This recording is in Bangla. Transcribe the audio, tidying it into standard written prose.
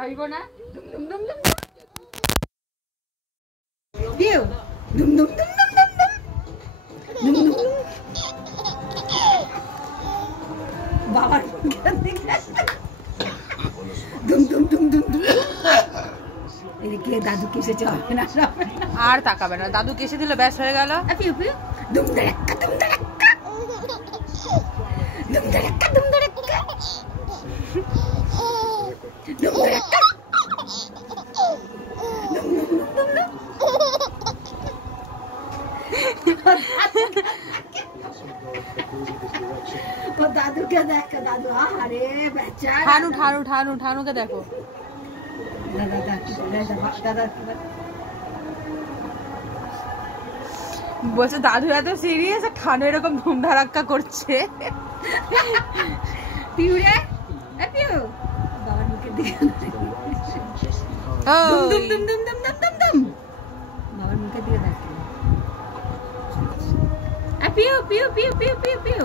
হইব না দুম দুম দুম দুম দিও দুম দুম দুম দুম দুম দুম দুম বাবার দুম দুম দুম দুম দুম এদিকে দাদু কেসে যাবে না আর তাকাবে না দাদু কেসে দিলে ব্যাস হয়ে গেল পিউ পিউ দুম ধড়াক্কা দুম ধড়াক্কা দুম ধড়াক্কা দুম ধড়াক্কা দুম ধড়াক্কা দুম দুম দুম ও দাদুকে দেখো দাদু আরে বেচারা ঠানু ঠানু ঠানু ঠানুকে দেখো বলছে দাদু এত সিরিয়াস ঠানু এরকম ধুম ধারাক্কা করছে পিউরে পিউ বাবার মুখের দিকে দুম দুম দুম দুম দুম দুম দুম বাবার মুখের দিকে দেখো পিউ পিউ পিউ পিউ পিউ পিউ